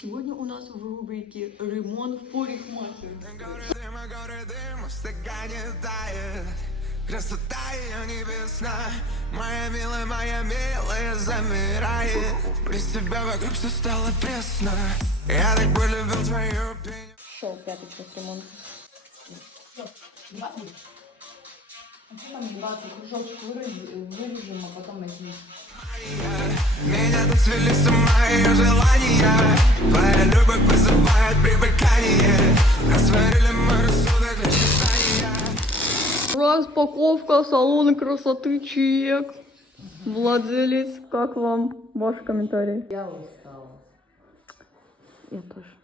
Сегодня у нас в рубрике «Ремонт в парикмахерской». Красота ее небесна, моя милая замирает. Без тебя вокруг все стало пресно. Я так полюбил твою песню. Шел пятый час ремонта. 20? Там 20 кружочек вырежем, а потом начнем. Меня доцвели с ума ее желания. Твоя любовь вызывает привыкание. Растворили мой рассудок для считания. Распаковка салона красоты Чек. Владелец, как вам? Ваши комментарии. Я устала. Я тоже.